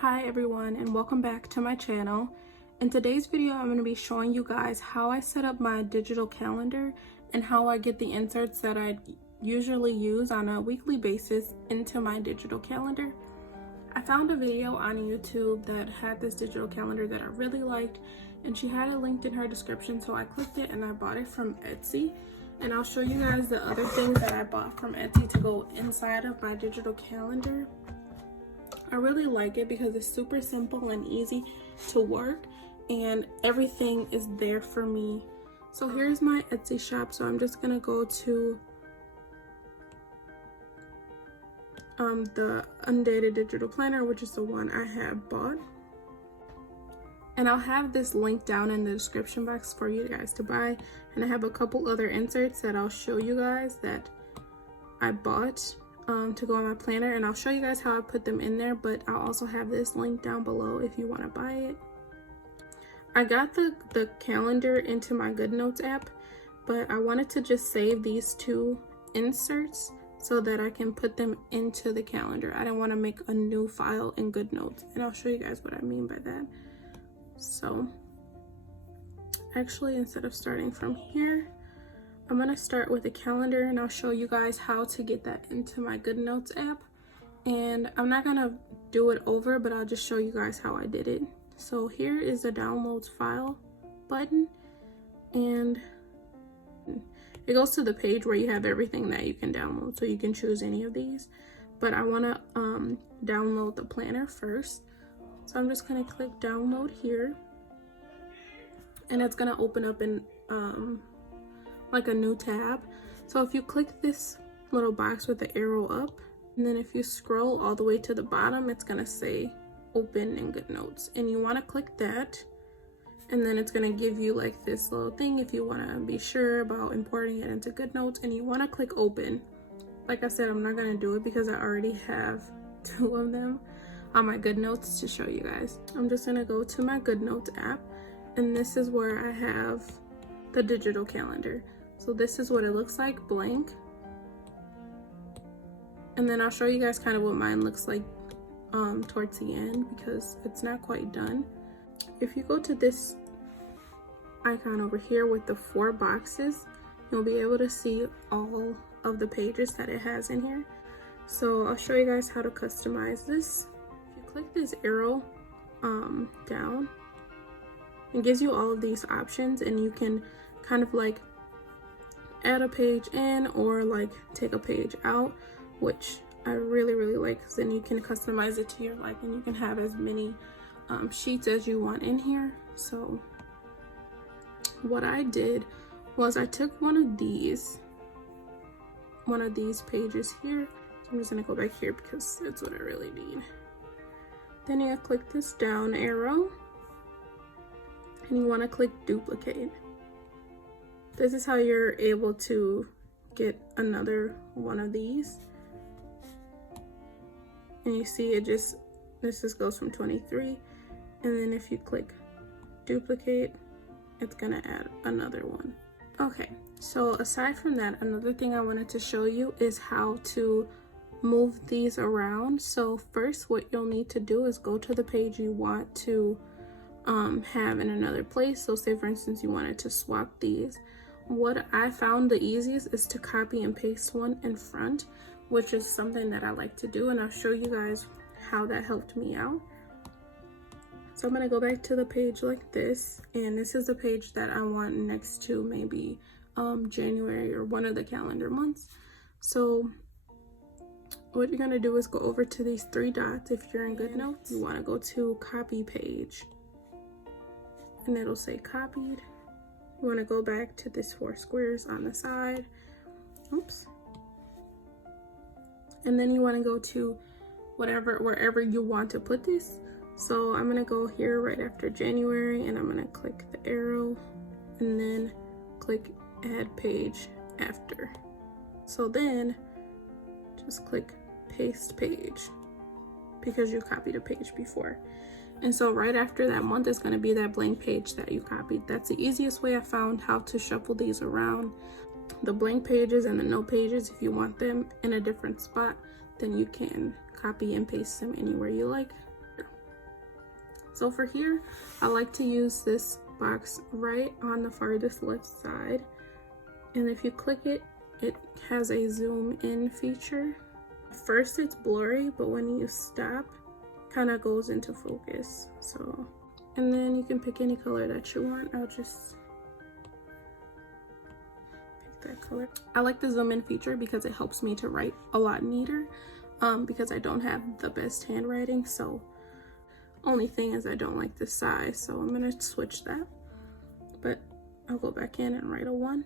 Hi everyone, and welcome back to my channel. In today's video, I'm going to be showing you guys how I set up my digital calendar and how I get the inserts that I usually use on a weekly basis into my digital calendar. I found a video on YouTube that had this digital calendar that I really liked, and she had it linked in her description, so I clicked it and I bought it from Etsy. And I'll show you guys the other things that I bought from Etsy to go inside of my digital calendar. I really like it because it's super simple and easy to work, and everything is there for me. So here's my Etsy shop. So I'm just gonna go to the undated digital planner, which is the one I have bought, and I'll have this link down in the description box for you guys to buy. And I have a couple other inserts that I'll show you guys that I bought to go on my planner, and I'll show you guys how I put them in there, but I'll also have this link down below if you want to buy it. I got the calendar into my GoodNotes app, but I wanted to just save these two inserts so that I can put them into the calendar. I didn't want to make a new file in GoodNotes, and I'll show you guys what I mean by that. So actually, instead of starting from here, I'm gonna start with a calendar, and I'll show you guys how to get that into my GoodNotes app. And I'm not gonna do it over, but I'll just show you guys how I did it. So here is the downloads file button, and it goes to the page where you have everything that you can download, so you can choose any of these. But I wanna download the planner first. So I'm just gonna click download here, and it's gonna open up in like a new tab. So if you click this little box with the arrow up, and then if you scroll all the way to the bottom, it's gonna say open in GoodNotes, and you want to click that, and then it's gonna give you like this little thing if you want to be sure about importing it into GoodNotes, and you want to click open. Like I said, I'm not gonna do it because I already have two of them on my GoodNotes to show you guys. I'm just gonna go to my GoodNotes app, and this is where I have the digital calendar. So this is what it looks like, blank. And then I'll show you guys kind of what mine looks like towards the end, because it's not quite done. If you go to this icon over here with the 4 boxes, you'll be able to see all of the pages that it has in here. So I'll show you guys how to customize this. If you click this arrow down, it gives you all of these options, and you can kind of like add a page in or like take a page out, which I really like, because then you can customize it to your liking. You can have as many sheets as you want in here. So what I did was I took one of these pages here. So I'm just gonna go back here because that's what I really need. Then you click this down arrow, and you want to click duplicate. This is how you're able to get another one of these. And you see this just goes from 23. And then if you click duplicate, it's gonna add another one. Okay, so aside from that, another thing I wanted to show you is how to move these around. So first, what you'll need to do is go to the page you want to have in another place. So say for instance you wanted to swap these. What I found the easiest is to copy and paste one in front, which is something that I like to do, and I'll show you guys how that helped me out. So I'm gonna go back to the page like this, and this is the page that I want next to maybe January or one of the calendar months. So what you're gonna do is go over to these 3 dots. If you're in GoodNotes, you wanna go to copy page, and it'll say copied. You want to go back to this 4 squares on the side. Oops. And then you want to go to wherever you want to put this. So I'm going to go here right after January, and I'm going to click the arrow and then click add page after. So then just click paste page because you copied a page before. And so right after that month is going to be that blank page that you copied. That's the easiest way I found how to shuffle these around. The blank pages and the no pages, if you want them in a different spot, then you can copy and paste them anywhere you like. So for here, I like to use this box right on the farthest left side. And if you click it, it has a zoom in feature. First it's blurry, but when you stop, kind of goes into focus. So, and then you can pick any color that you want. I'll just pick that color. I like the zoom in feature because it helps me to write a lot neater, because I don't have the best handwriting. So only thing is I don't like this size, so I'm gonna switch that. But I'll go back in and write a 1.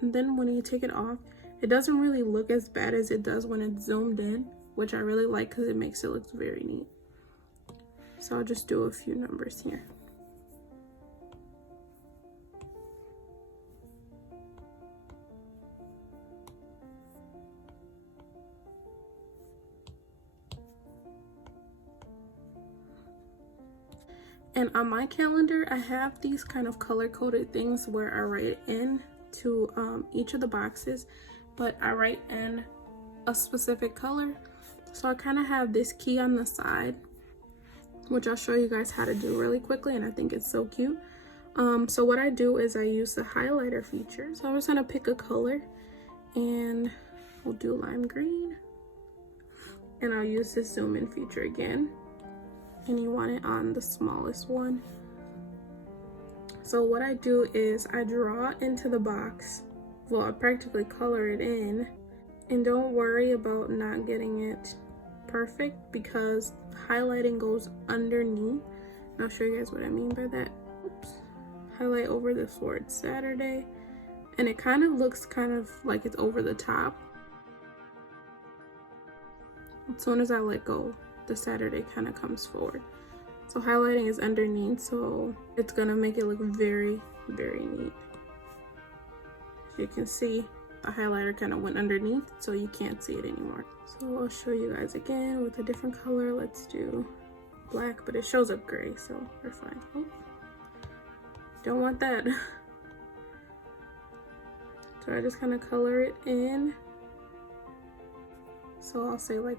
And then when you take it off, it doesn't really look as bad as it does when it's zoomed in, which I really like because it makes it look very neat. So I'll just do a few numbers here. And on my calendar, I have these kind of color-coded things where I write in to each of the boxes, but I write in a specific color. So I kind of have this key on the side, which I'll show you guys how to do really quickly, and I think it's so cute. So what I do is I use the highlighter feature. So I'm just gonna pick a color, and we'll do lime green, and I'll use this zoom in feature again. And you want it on the smallest one. So what I do is I draw into the box. Well, I practically color it in. And don't worry about not getting it perfect because highlighting goes underneath. And I'll show you guys what I mean by that. Oops. Highlight over this word Saturday. And it kind of looks kind of like it's over the top. As soon as I let go, the Saturday kind of comes forward. So highlighting is underneath, so it's gonna make it look very, very neat. As you can see, the highlighter kind of went underneath, so you can't see it anymore. So I'll show you guys again with a different color. Let's do black, but it shows up gray, so we're fine. Oh, don't want that. So I just kind of color it in. So I'll say like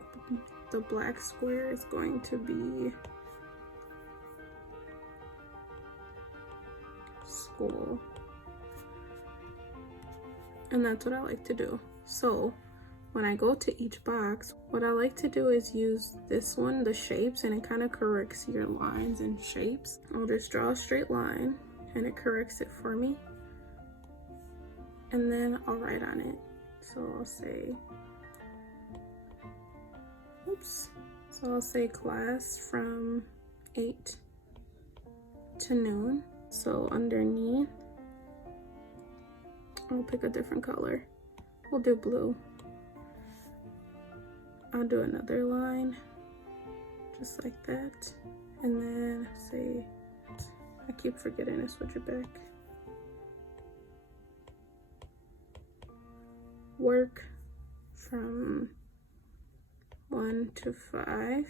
the black square is going to be school. And that's what I like to do. So when I go to each box, what I like to do is use this one, the shapes, and it kind of corrects your lines and shapes. I'll just draw a straight line and it corrects it for me. And then I'll write on it. So I'll say, oops. So I'll say class from 8 to noon. So underneath, I'll pick a different color. We'll do blue. I'll do another line, just like that. And then say, I keep forgetting to switch it back. Work from 1 to 5.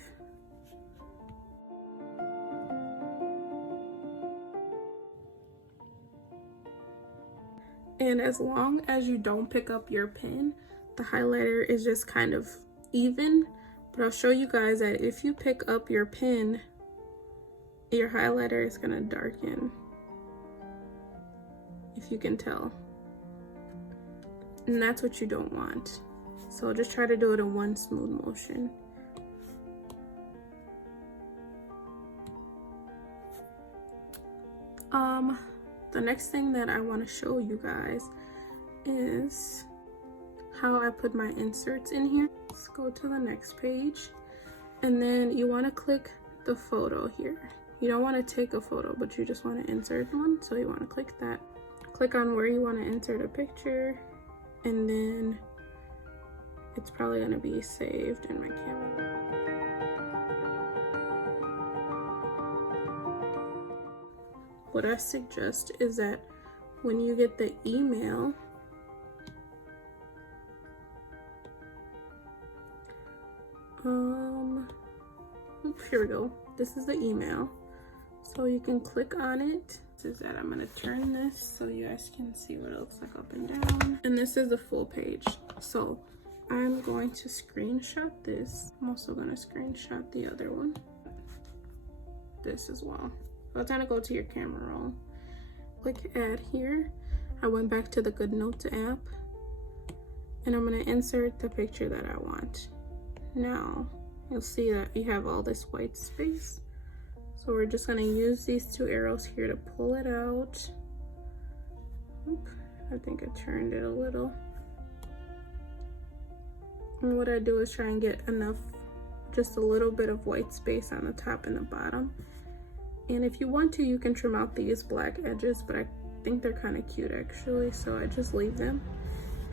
And as long as you don't pick up your pen, the highlighter is just kind of even. But I'll show you guys that if you pick up your pen, your highlighter is gonna darken, if you can tell. And that's what you don't want. So just try to do it in one smooth motion. The next thing that I want to show you guys is how I put my inserts in here. Let's go to the next page. And then you want to click the photo here. You don't want to take a photo, but you just want to insert one. So you want to click that. Click on where you want to insert a picture. And then it's probably going to be saved in my camera. What I suggest is that when you get the email, here we go. This is the email. So you can click on it. This is that. I'm gonna turn this so you guys can see what it looks like up and down. And this is the full page. So I'm going to screenshot this. I'm also gonna screenshot the other one. this as well. So it's gonna go to your camera roll. Click add here. I went back to the GoodNotes app and I'm gonna insert the picture that I want. Now you'll see that you have all this white space. So we're just gonna use these two arrows here to pull it out. Oop, I think I turned it a little. And what I do is try and get enough, just a little bit of white space on the top and the bottom. And if you want to, you can trim out these black edges, but I think they're kind of cute actually, so I just leave them.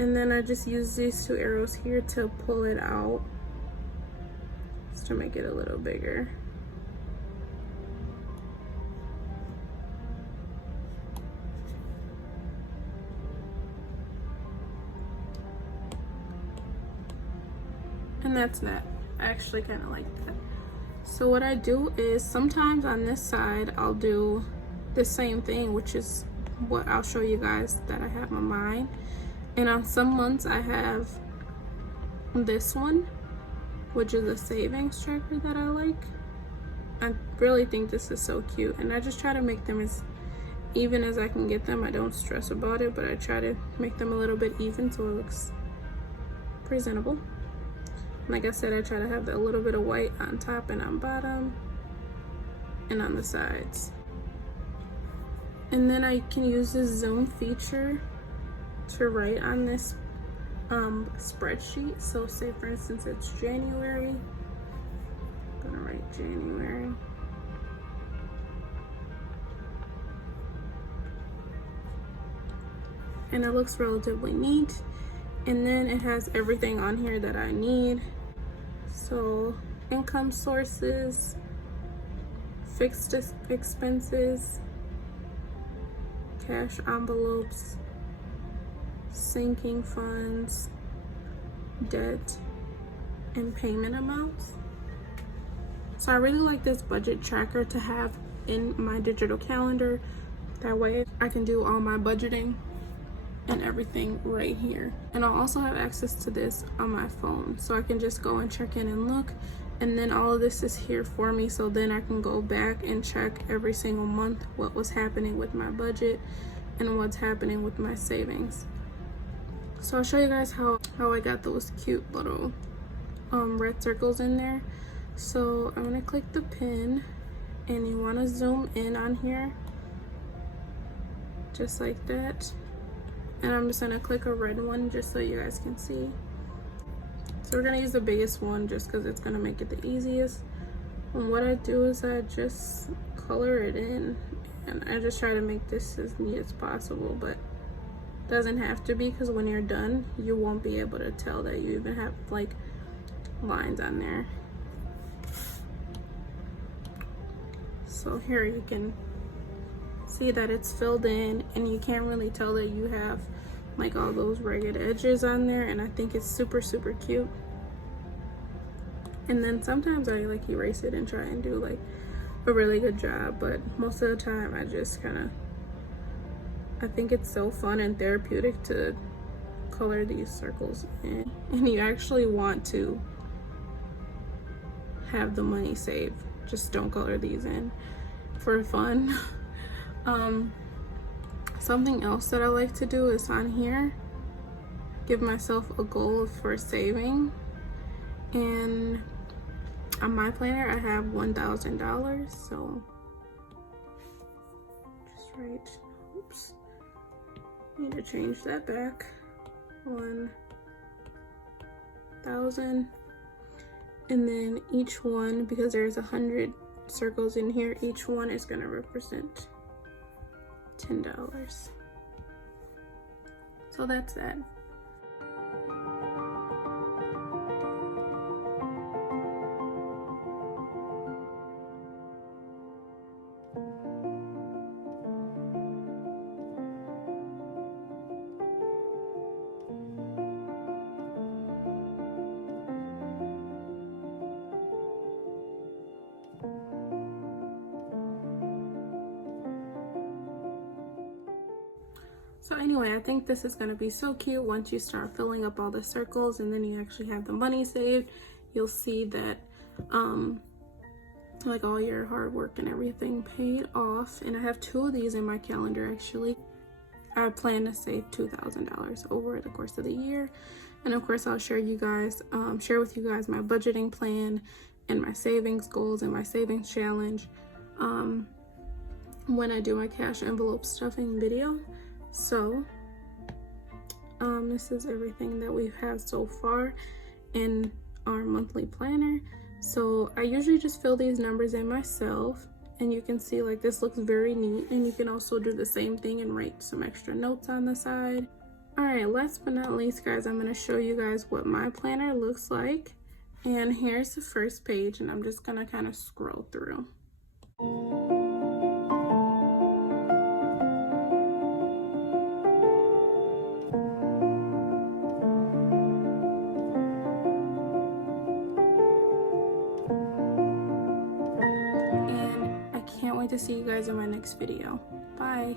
And then I just use these two arrows here to pull it out, just to make it a little bigger. And that's that. I actually kind of like that. So what I do is sometimes on this side I'll do the same thing, which is what I'll show you guys that I have on mine. And on some months I have this one, which is a savings tracker that I like. I really think this is so cute, and I just try to make them as even as I can get them. I don't stress about it, but I try to make them a little bit even so it looks presentable. Like I said, I try to have a little bit of white on top and on bottom and on the sides. And then I can use this zoom feature to write on this spreadsheet. So say for instance it's January. I'm gonna write January. And it looks relatively neat. And then it has everything on here that I need. So income sources, fixed expenses, cash envelopes, sinking funds, debt, and payment amounts. So I really like this budget tracker to have in my digital calendar. That way I can do all my budgeting and everything right here. And I'll also have access to this on my phone, so I can just go and check in and look, and then all of this is here for me, so then I can go back and check every single month what was happening with my budget and what's happening with my savings. So I'll show you guys how I got those cute little red circles in there. So I'm gonna click the pin, and you want to zoom in on here just like that. And I'm just gonna click a red one just so you guys can see. So we're gonna use the biggest one just because it's gonna make it the easiest. And what I do is I just color it in, and I just try to make this as neat as possible, but it doesn't have to be, because when you're done you won't be able to tell that you even have like lines on there. So here you can see that it's filled in, and you can't really tell that you have like all those ragged edges on there, and I think it's super cute. And then sometimes I like erase it and try and do like a really good job, but most of the time I just I think it's so fun and therapeutic to color these circles in. And you actually want to have the money saved, just don't color these in for fun. Something else that I like to do is on here give myself a goal for saving, and on my planner I have $1,000, so just write, oops, need to change that back, 1,000, and then each one, because there's 100 circles in here, each one is going to represent $10. So that's that. So anyway, I think this is going to be so cute once you start filling up all the circles and then you actually have the money saved. You'll see that like all your hard work and everything paid off. And I have 2 of these in my calendar actually. I plan to save $2,000 over the course of the year. And of course I'll share with you guys my budgeting plan and my savings goals and my savings challenge when I do my cash envelope stuffing video. So this is everything that we've had so far in our monthly planner. So I usually just fill these numbers in myself, and you can see like this looks very neat, and you can also do the same thing and write some extra notes on the side. All right, last but not least, guys, I'm going to show you guys what my planner looks like. And here's the first page, and I'm just going to kind of scroll through. And I can't wait to see you guys in my next video. Bye.